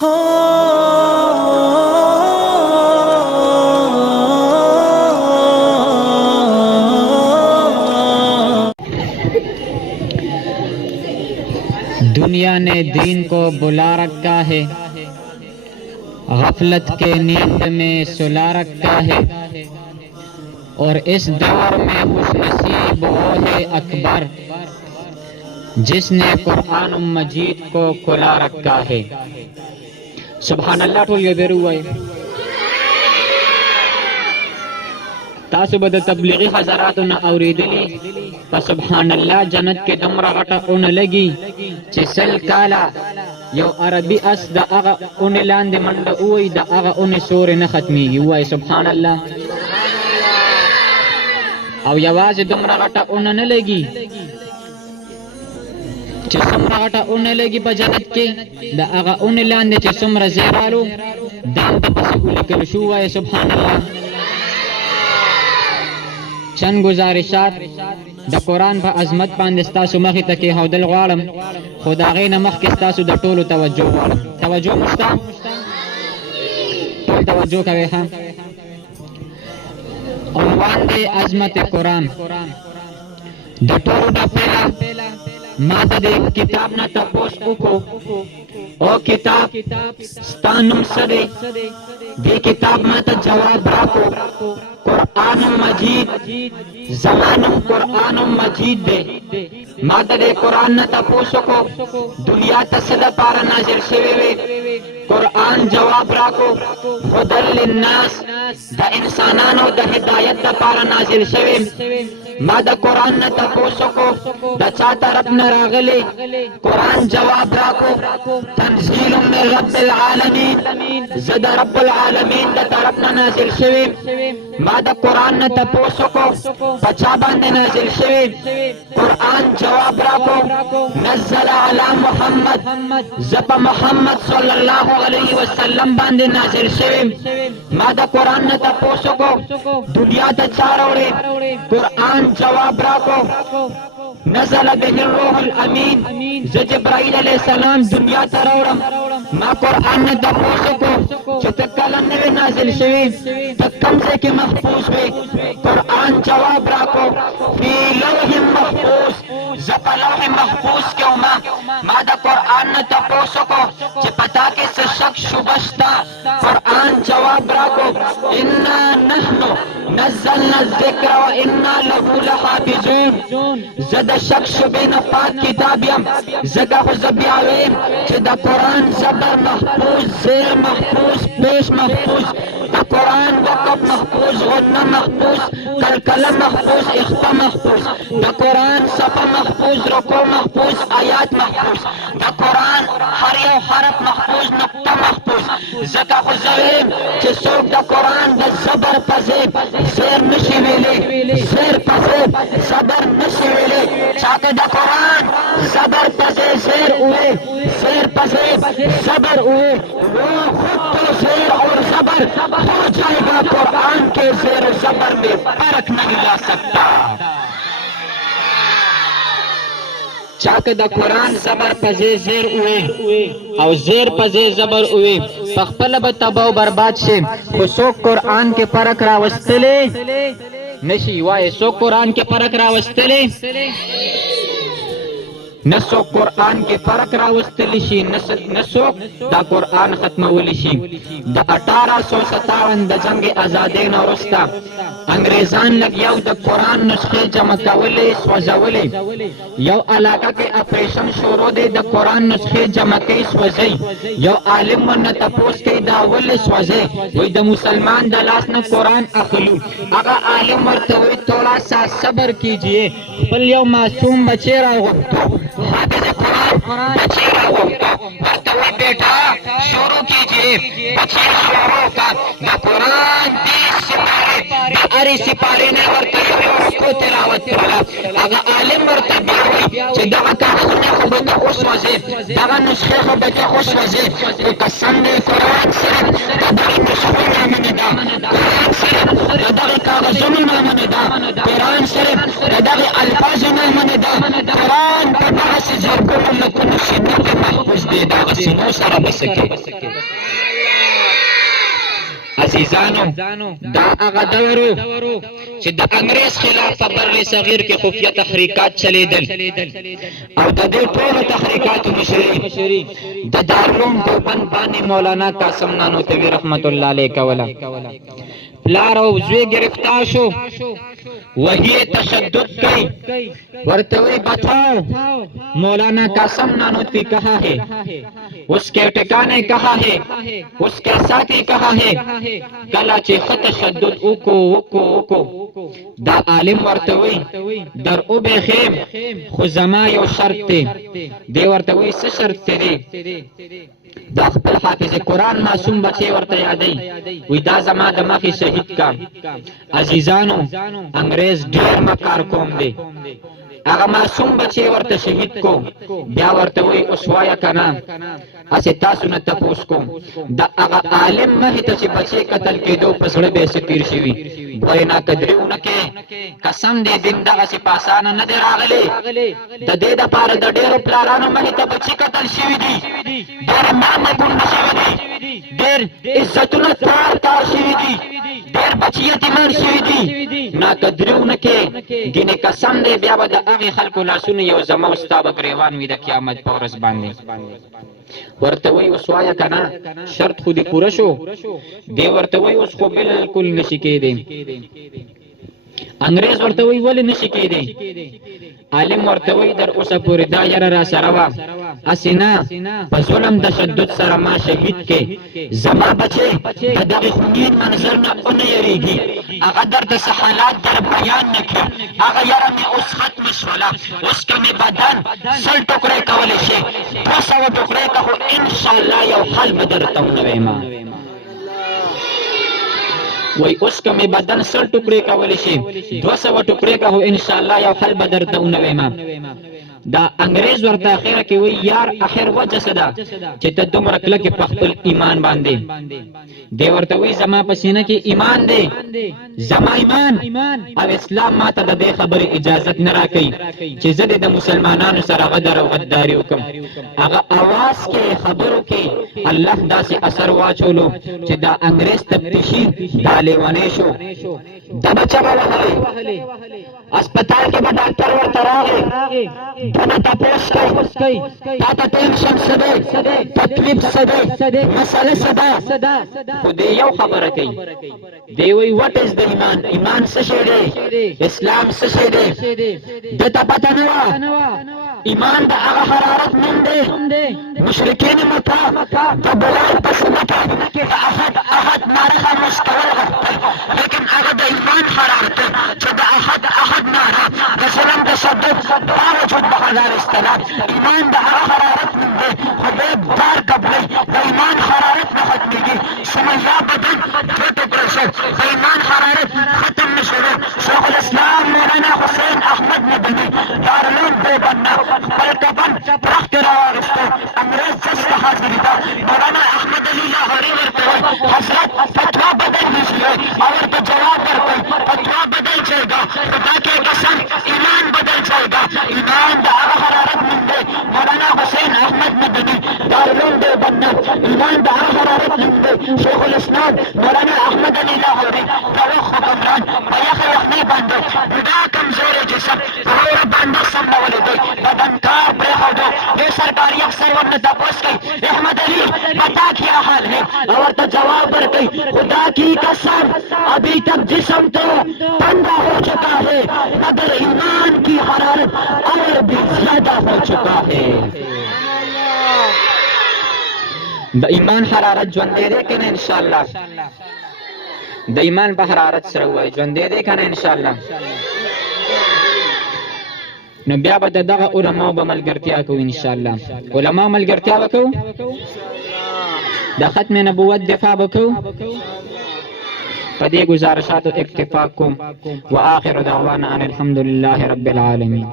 दुनिया ने दीन को बुला रखा है, गफलत के नींद में सुला रखा है, और इस दौर में खुशनसीब वो है अकबर जिसने कुरान मजीद को खुला रखा है। सुभान अल्लाह ठोल ये बेरू है। तासु बद तबलीगी हज़रात न औरीदली त सुभान अल्लाह जन्नत के दमरा गटा उन लगी चिसल काला यो अरबी अस द अगा उन लांद मंड उई द अगा उन सूर न खत्मी हुआ सुभान अल्लाह। और आवाज दमरा गटा उन न लगी चुमरा गटा उन लगी बजन्नत के द अगा उन लांद चुमरा ज़ेरालो दान द पसुल के शुवा सुभान अल्लाह। चंद गुजारिशात द कुरान पर अजमत पांदस्ता सुमखी तके हौदल गालम खुदागे नमख किस्ता सु द टोलो तवज्जो गालम तवज्जो मुस्ता टोल तवज्जो करे हां। उन्वान दे अजमत कुरान द टोलो द पहला माता दे किताब ना तपोस उको ओ किताब स्थानुम सदे दे किताब में तो जवाब राको कुरान मजीद ज़मानुम कुरान मजीद दे माता दे कुरान न तपोसो को दुनिया तसद पारा नाजिल शेवे कुरान जवाब राको हुदल लिन्नास द इंसानानो द हिदायत द पारा नाजिल शेवे मादा कुरान न तपोसो को द चा तरफ न रागले कुरान जवाब राको तंजीलुम मिन रब्बिल आलमीन ज़द रब्बुल आलमीन द तरफ न नाजिल शेवे मादा कुरान न तपोसो को बचा बांधे नाजिल शेवे कुरान जवाब राको नज़्ज़ल अला मुहम्मद ज़ब मुहम्मद सल्लल्लाहु अलैहि वसल्लम बांधे नाजिल शेवे मादा कुरान न तपोसो को दुनिया द चारोड़े कुरान जवाब राको नज़ल बिहिर रूहुल अमीन जिब्राइल अलैहिस्सलाम दुनिया तरोड़म मा कुरान न तपोसो को चतकलन ने नाजिल शेवे तकम से के महफूज हुए कुरान जवाब राको फी लौह महफूज ज़लौह महफूज के उमा मादा कुरान न तपोसो को जे पता के से शक शुबस्ता कुरान जवाब राको इन्ना नहनु नज़्ज़लना ज़िक्र व इन्ना लहु लहाफ़िज़ून ज़द शख्स बिन पाक किताबियम ज़गा ज़बियावे द कुरान ज़बर महफूज ज़ेर महफूज पेश महफूज द कुरान वक़फ़ महफूज गुन्ना महफूज कलकलम महफूज इख्फ़ा महफूज द कुरान सफ़ा महफूज रुकू महफूज आयात महफूज द कुरान हर यो हरफ महफूज नुक्ता महफूज ज़गा ज़वे कि सोक द कुरान द ज़बर पज़े ज़ेर नशिवेले ज़ेर पज़े ज़बर नशिवेले चाके द कुरान ज़बर पज़े ज़ेर उए ज़ेर पज़े ज़बर उए वो खुद तो ज़ेर और ज़बर हो जाएगा कुरान के ज़ेर ज़बर में फर्क नहीं ला सकता। चाके द कुरान ज़बर पज़े ज़ेर उए और ज़ेर पज़े ज़बर उए पखपल बतबाव बर्बाद से खुसो कुरान के परक रावस्तले नशी वाए सो कुरान के परक रावस्तले नसो कुरान के परक रावस्तलिशी नसो दा कुरान खत्म वलिशी द 1857 द जंग आजादी नौरस्ता अंग्रेजान लग याव द कुरान नुस्खे जमा कवले स्वजवले यो इलाका के ऑपरेशन शुरू दे द कुरान नुस्खे जमा के स्वजई यो आलिम न तपोस के दावले स्वजे वही द मुसलमान दलास न कुरान अखलू अगर आलिम मरतबे थोड़ा सा सब्र कीजिए पल यो मासूम बचे रहो हाफिज़ कुरान बचे रहो मरतबे बेटा शुरू कीजिए बचे शुरू का द कुरान 20 सिपारे अरे सिपारे ने मरतबे को तिलावत करा अगर आलिम मरतबे से दवा का خو به ته اوس وځې دغه نسخې خو به ته اوس وځې خو قسم دی قرآن سره د دغې نسخو نامنې ده قرآن سره د دغې کاغذونو نامنې ده قرآن سره د دغې الفاظو نامنې ده قرآن په دغسې زرګونو لکونو سینو کې محفوظ دی دغه سینو سره به څه کوي عزیزانو دا هغه دور و چې د انګریز خلاف په بر صغیر کې خفیه تحریکات چلیدل او د دې ټولو تحریکاتو مشري د دارالعلوم دیوبند باندې مولانا قاسم نانوتوي رحمت الله علیه کوله پلار او زوی گرفتار شو وہی تشدد کی ورته وی بتاؤ مولانا قاسم نانوتوی کہاں ہے اس کے ٹھکانے کہاں ہے اس کے ساتھی کہاں ہے کلا چې خط تشدد وکو دا عالم ورته وی در او به خیم خو زما یو شرط دی ورته وی څه شرط دی دا خپل حافظ قرآن معصوم بچے ورته یادی وی دا زما د مخې شهید کا عزیزانو انګریز ډیر مکار قوم دی هغه معصوم بچے ورته شهید کو بیا ورته وی اوس وایه کنه اسې تاسو نه تپوس کوم د هغه عالم مخې ته چې بچې قتل کېدو په زړه به یې څه تېر شوي دوی ناقدري ونه کې قسم دی دین دغسې په اسانه نه دی راغلی د دې دپاره د ډېرو پلارانو مخې ته بچې قتل شوي دي ډېر نامې ګونډه شوي دي ډېر عزتونه تار شوي دي ډېر بچې یتیمان شوي دي ناقدري ونه کې ګینې قسم دی بیا به د هغې خلکو لاسونه یو زما او ستا به ګرېوان وي د قیامت په ورځ باندې ورته وی اوس وایه کنه شرط خو دې پوره شو دی ورته وی اوس خو بالکل نشي کېدی انګریز ورته وی ولې نشي کېدی عالم ورته وی در اوسه پورې دا یره را سره وه هسې نه په ظلم تشدد سره ما شهید کې زما بچې د دغې خونین منظر نه ونه یېرېږي هغه درته څه حالات در بیان نه کړي هغه یره مې اوس ختمه شوله اوس که مې بدن 100 ټوکرې کولی شي 200 ټوکرې که خو انشاءالله یو حل به درته ونه ویمه وی اوس که مې بدن 100 ټوکرې کولی شي 200 ټوکرې که خو انشاءالله یو حل به درته ونه ویمه دا انګریز ورته اخره کې وی یار اخر وجه څه ده چې ته دومره کلکې په خپل ایمان باندې دی ورته وی زما په سینه کې ایمان دی زما ایمان او اسلام ما ته د دې خبرې اجازت نه راکوي چې زه د مسلمانانو سره غدر او غداري وکړم هغه اواز کې خبرو کې الله داسې اثر واچولو چې دا انګریز تفتیشي دا لیونی شو دا به چغه وهلې اسپتال کې به ډاکټر ورته راغی دنه تپوس کوي تا ته ټینشن څه دی تکلیف څه دی مسله څه ده خو دې یو خبره کوي دی وایي وټ از د ایمان څه شی دی اسلام څه شی دی ده ته پته نه وه ایمان د هغه حرارت نوم دی مشرکین مکه د بلال په سینه کې د احد ناره خاموش کول غوښتل لیکن هغه د ایمان حرارت چې د احد ناره د ظلم تشدد باوجود د هزار استلام ایمان د هغه حرارت نوم دی خو بیا بار قبلوي د ایمان حرارت نه ختمېږي سمیه بدن 2 ټوکړه شو د ایمان حرارت ختم نه شوی شیخ الاسلام مولانا حسین احمد مدني دارالعلوم دیوبند خپل کفن پرخت راواغېسته انګریز جشن حاضري ده مولانا احمد علي لاهوري ورته وایي حضرت فتوا بدل دیجیے اور ورته جواب ورکوي فتوا بدل جائے گا خدا کے قسم ایمان بدل جائے گا ایمان د هغه حرارت نوم دی مولانا حسین احمد مدني دارالعلوم دیوبند ایمان د هغه حرارت نوم دی شیخ الاسلام مولانا احمد علي لاهوري د وخت حکمران په یخه یخنۍ باندې بوډا کمزوری جسم روره باندې سمبولی دی بدن کار پرېښودو دې سرکاري افسر ورته تپوس کوي احمد علي بتا کیا حال ہے اور ورته جواب ورکوي خدا کی قسم ابھی تک جسم تو ٹھنڈا ہو چکا ہے مگر ایمان کی حرارت اور بھی زیادہ ہو چکا ہے د ایمان حرارت ژوندی دی که نه انشاءالله د ایمان په حرارت سره ووایي ژوندی دی که نه انشاءالله نو بیا به د دغه علماو به ملګرتیا کوو انشاءالله علماو ملګرتیا به کوو د ختم نبوت دفاع به کوو په دې گزارشاتو اکتفا کوم و آخر دعوانا ان الحمدلله رب العالمین